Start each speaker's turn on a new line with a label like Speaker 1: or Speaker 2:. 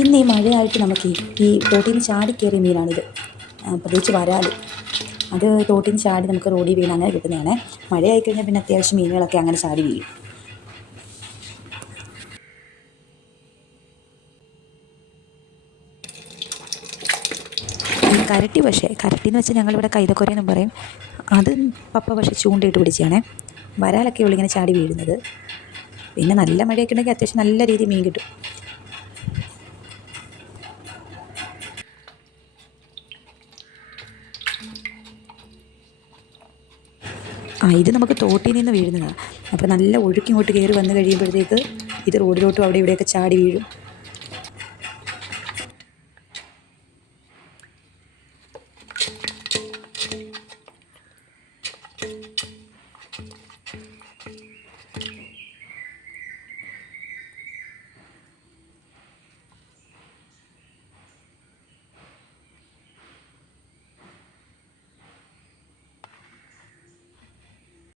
Speaker 1: ഇന്ന് ഈ മഴയായിട്ട് നമുക്ക് ഈ തോട്ടിൽ നിന്ന് ചാടി കയറിയ മീനാണിത്. പ്രത്യേകിച്ച് വരാൽ അത് തോട്ടിൽ നിന്ന് ചാടി നമുക്ക് റോഡിൽ വീണ് അങ്ങനെ കിട്ടുന്നതാണ്. മഴയായി കഴിഞ്ഞാൽ പിന്നെ അത്യാവശ്യം മീനുകളൊക്കെ അങ്ങനെ ചാടി വീഴും. കരട്ടി പക്ഷേ കരട്ടി എന്ന് വെച്ചാൽ ഞങ്ങളിവിടെ കൈതക്കൊരയെന്നും പറയും. അത് പപ്പ പക്ഷേ ചൂണ്ടയിട്ട് പിടിച്ചാണേ. വരാലൊക്കെ ഉള്ളിങ്ങനെ ചാടി വീഴുന്നത്. പിന്നെ നല്ല മഴയൊക്കെ ഉണ്ടെങ്കിൽ അത്യാവശ്യം നല്ല രീതിയിൽ മീൻ കിട്ടും. ആ ഇത് നമുക്ക് തോട്ടിൽ നിന്ന് വീഴുന്നതാണ്. അപ്പോൾ നല്ല ഒഴുക്കിങ്ങോട്ട് കയറി വന്നു കഴിയുമ്പോഴത്തേക്ക് ഇത് റോഡിലോട്ടും അവിടെ ഇവിടെയൊക്കെ ചാടി വീഴും.